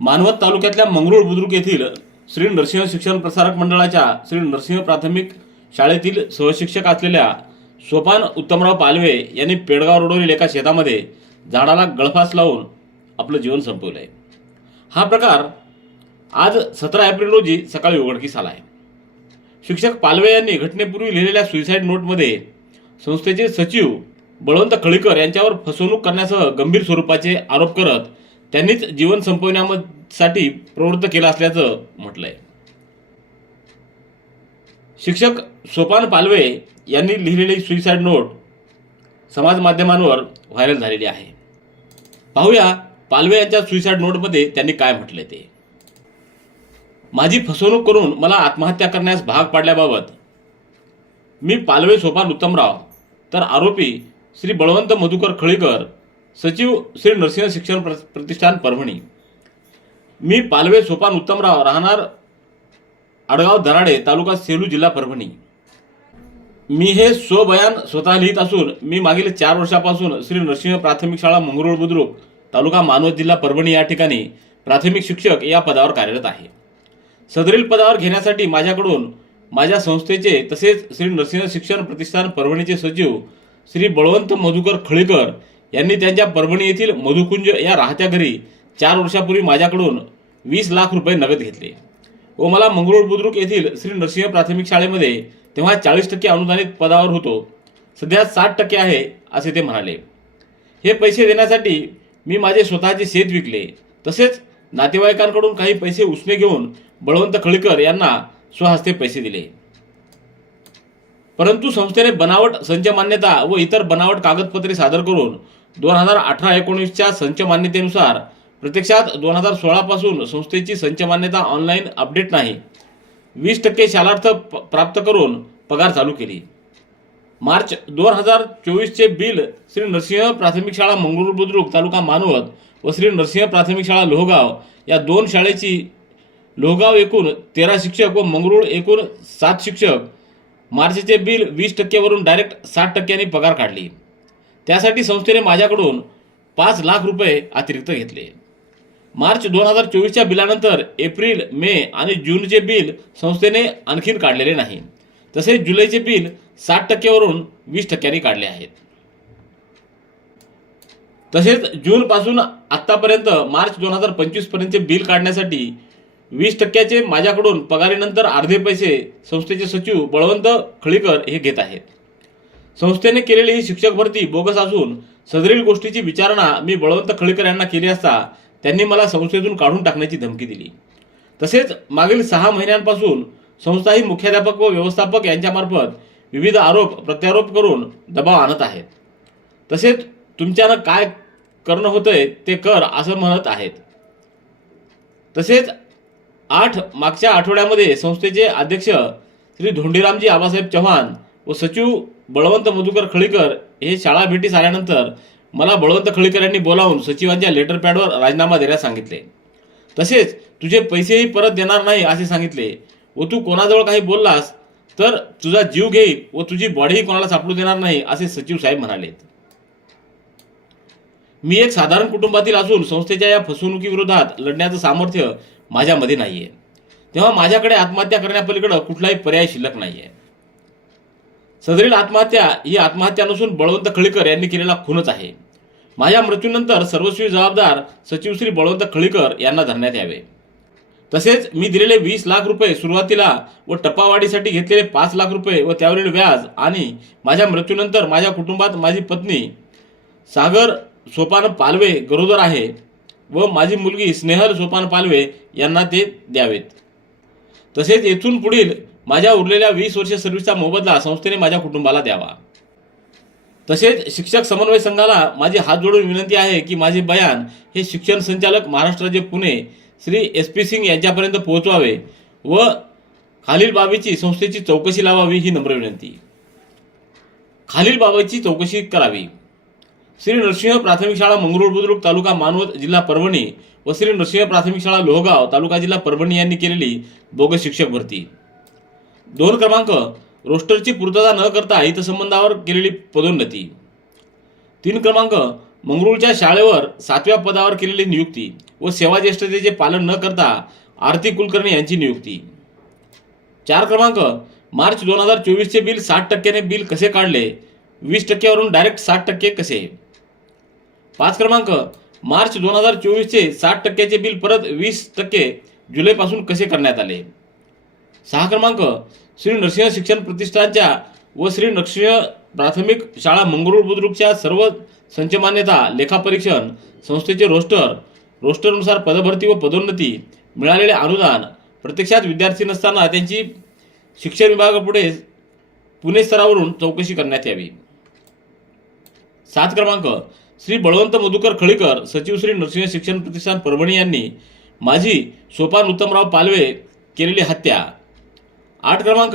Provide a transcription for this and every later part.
मानवत तालुक्यातल्या मंगरूळ बुद्रुक येथील श्री नरसिंह शिक्षण प्रसारक मंडळाच्या श्री नरसिंह प्राथमिक शाळेतील सहशिक्षक असलेल्या सोपान उत्तमराव पालवे यांनी पेडगाव रोडवरील एका शेतामध्ये झाडाला गळफास लावून आपलं जीवन संपवलं आहे हा प्रकार आज सतरा एप्रिल रोजी सकाळी उघडकीस आला आहे शिक्षक पालवे यांनी घटनेपूर्वी लिहिलेल्या सुईसाईड नोटमध्ये संस्थेचे सचिव बळवंत खळीकर यांच्यावर फसवणूक करण्यासह गंभीर स्वरूपाचे आरोप करत त्यांनीच जीवन संपवण्यासाठी प्रवृत्त केलं असल्याचं म्हटलंय. शिक्षक सोपान पालवे यांनी लिहिलेली सुईसाईड नोट समाज माध्यमांवर व्हायरल झालेली आहे. पाहूया पालवे यांच्या सुईसाईड नोटमध्ये त्यांनी काय म्हटले ते. माझी फसवणूक करून मला आत्महत्या करण्यास भाग पाडल्याबाबत मी पालवे सोपान उत्तमराव तर आरोपी श्री बळवंत मधुकर खळीकर सचिव श्री नरसिंह शिक्षण प्र- प्रतिष्ठान परभणी. मी पालवे सोपान उत्तमराव राहणार आडगाव दराडे तालुका सेलू जिल्हा परभणी. मी हे स्वबयान स्वतः लिहित असून मी मागील चार वर्षापासून श्री नरसिंह प्राथमिक शाळा मंगरुळ बुद्रुक तालुका मानवत जिल्हा परभणी या ठिकाणी प्राथमिक शिक्षक या पदावर कार्यरत आहे. सदरील पदावर घेण्यासाठी माझ्याकडून माझ्या संस्थेचे तसेच श्री नरसिंह शिक्षण प्रतिष्ठान परभणीचे सचिव श्री बळवंत मधुकर खळीकर यांनी त्यांच्या परभणी येथील मधुकुंज या राहत्या घरी चार वर्षापूर्वी माझ्याकडून वीस लाख रुपये नगद घेतले. व मला मंगरुळ बुद्रुक येथील श्री नरसिंह प्राथमिक शाळेमध्ये तेव्हा चाळीस टक्के अनुदानित पदावर होतो. सध्या साठ टक्के आहे असे ते म्हणाले. हे पैसे देण्यासाठी मी माझे स्वतःचे शेत विकले. तसेच नातेवाईकांकडून काही पैसे उसने घेऊन बळवंत खळीकर यांना स्वहस्ते पैसे दिले. परंतु संस्थेने बनावट संच मान्यता व इतर बनावट कागदपत्रे सादर करून दोन हजार अठरा एकोणीसच्या संच मान्यतेनुसार प्रत्यक्षात दोन हजार सोळापासून संस्थेची संच मान्यता ऑनलाईन अपडेट नाही. वीस टक्के शालार्थ प- प्राप्त करून पगार चालू केली. मार्च दोन हजार चोवीसचे बिल श्री नरसिंह प्राथमिक शाळा मंगळूर बुद्रुक तालुका मानवत व श्री नरसिंह प्राथमिक शाळा लोहगाव या दोन शाळेची लोहगाव एकूण तेरा शिक्षक व मंगरूळ एकूण सात शिक्षक मार्चचे बिल वीस टक्क्यावरून डायरेक्ट साठ टक्क्यांनी पगार काढली. त्यासाठी संस्थेने माझ्याकडून पाच लाख रुपये अतिरिक्त घेतले. मार्च दोन हजार चोवीसच्या बिलानंतर एप्रिल मे आणि जूनचे बिल संस्थेने आणखीन काढलेले नाही. तसेच जुलैचे बिल साठ टक्क्यावरून वीस टक्क्यांनी काढले आहेत. तसेच जूनपासून आत्तापर्यंत मार्च दोन हजार पंचवीसपर्यंतचे बिल काढण्यासाठी वीस टक्क्याचे माझ्याकडून पगारीनंतर अर्धे पैसे संस्थेचे सचिव बळवंत खळीकर हे घेत आहेत. संस्थेने केलेली ही शिक्षक भरती बोगस असून सदरील गोष्टीची विचारणा मी बळवंत खळीकर यांना केली असता त्यांनी मला संस्थेतून काढून टाकण्याची धमकी दिली. तसेच मागील सहा महिन्यांपासून संस्था ही मुख्याध्यापक व व्यवस्थापक यांच्यामार्फत विविध आरोप प्रत्यारोप करून दबाव आणत आहेत. तसेच तुमच्यानं काय करणं होतंय ते कर असं म्हणत आहेत. तसेच आठ मागच्या आठवड्यामध्ये संस्थेचे अध्यक्ष श्री धोंडीरामजी आबासाहेब चव्हाण व सचिव बळवंत मधुकर खळीकर हे शाळा भेटीस आल्यानंतर मला बळवंत खळीकर यांनी बोलावून सचिवांच्या लेटर पॅडवर राजीनामा देण्यास सांगितले. तसेच तुझे पैसेही परत देणार नाही असे सांगितले. व तू कोणाजवळ काही बोललास तर तुझा जीव घेईल व तुझी बॉडीही कोणाला सापडू देणार नाही असे सचिव साहेब म्हणाले मी एक साधारण कुटुंबातील असून संस्थेच्या या फसवणुकीविरोधात लढण्याचं सामर्थ्य माझ्यामध्ये नाही आहे तेव्हा माझ्याकडे आत्महत्या करण्यापलीकडं कुठलाही पर्याय शिल्लक नाही आहे सदरील आत्महत्या ही आत्महत्या नसून बळवंत खळीकर यांनी केलेला खूनच आहे. माझ्या मृत्यूनंतर सर्वस्वी जबाबदार सचिव श्री बळवंत खळीकर यांना धरण्यात यावे. तसेच मी दिलेले वीस लाख रुपये सुरुवातीला व टपावाढीसाठी घेतलेले पाच लाख रुपये व त्यावरील व्याज आणि माझ्या मृत्यूनंतर माझ्या कुटुंबात माझी पत्नी सागर सोपान पालवे गरोदर आहे व माझी मुलगी स्नेहल सोपान पालवे यांना ते द्यावेत. तसेच येथून पुढील माझ्या उरलेल्या वीस वर्ष सर्व्हिसचा मोबदला संस्थेने माझ्या कुटुंबाला द्यावा. तसेच शिक्षक समन्वय संघाला माझी हात जोडून विनंती आहे की माझे बयान हे शिक्षण संचालक महाराष्ट्र राज्य पुणे श्री एस पी सिंग यांच्यापर्यंत पोहोचवावे व खालील बाबीची संस्थेची चौकशी लावावी ही नम्र विनंती. खालील बाबीची चौकशी करावी. श्री नरसिंह प्राथमिक शाळा मंगरुळ बुद्रुक तालुका मानवत जिल्हा परभणी व श्री नरसिंह प्राथमिक शाळा लोहगाव तालुका जिल्हा परभणी यांनी केलेली बोगस शिक्षक भरती. दोन क्रमांक रोस्टरची पूर्तता न करता हितसंबंधावर केलेली पदोन्नती. तीन क्रमांक मंगरुळच्या शाळेवर सातव्या पदावर केलेली नियुक्ती व सेवाज्येष्ठतेचे पालन न करता आरती कुलकर्णी यांची नियुक्ती. चार क्रमांक मार्च दोन हजार चोवीसचे बिल साठ टक्क्याने बिल कसे काढले? वीस टक्क्यावरून डायरेक्ट साठ टक्के कसे? पाच क्रमांक मार्च दोन हजार चोवीसचे साठ टक्क्याचे बिल परत वीस टक्के जुलैपासून कसे करण्यात आले? सहा क्रमांक श्री नरसिंह शिक्षण प्रतिष्ठानच्या व श्री नरसिंह प्राथमिक शाळा मंगरुळ बुद्रुकच्या सर्व संचमान्यता लेखापरीक्षण संस्थेचे रोस्टर रोस्टरनुसार पदभरती व पदोन्नती मिळालेले अनुदान प्रत्यक्षात विद्यार्थी नसताना त्यांची शिक्षण विभागापुढे पुणे स्तरावरून चौकशी करण्यात यावी. सात क्रमांक श्री बळवंत मधुकर खळीकर सचिव श्री नरसिंह शिक्षण प्रतिष्ठान परभणी यांनी माझी सोपान उत्तमराव पालवे केलेली हत्या. आठ क्रमांक.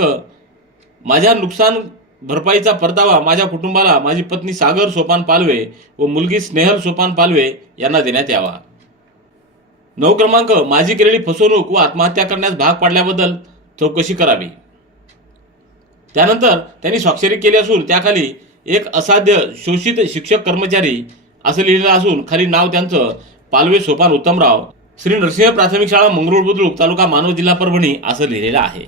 माझ्या नुकसान भरपाईचा परतावा माझ्या कुटुंबाला माझी पत्नी सागर सोपान पालवे व मुलगी स्नेहल सोपान पालवे यांना देण्यात यावा. नऊ क्रमांक. माझी केलेली फसवणूक व आत्महत्या करण्यास भाग पाडल्याबद्दल चौकशी करावी. त्यानंतर त्यांनी स्वाक्षरी केली असून त्याखाली एक असाध्य शोषित शिक्षक कर्मचारी असं लिहिलेलं असून खाली नाव त्यांचं पालवे सोपान उत्तमराव श्री नरसिंह प्राथमिक शाळा मंगरुळ बुद्रुक तालुका मानव जिल्हा परभणी असं लिहिलेलं आहे.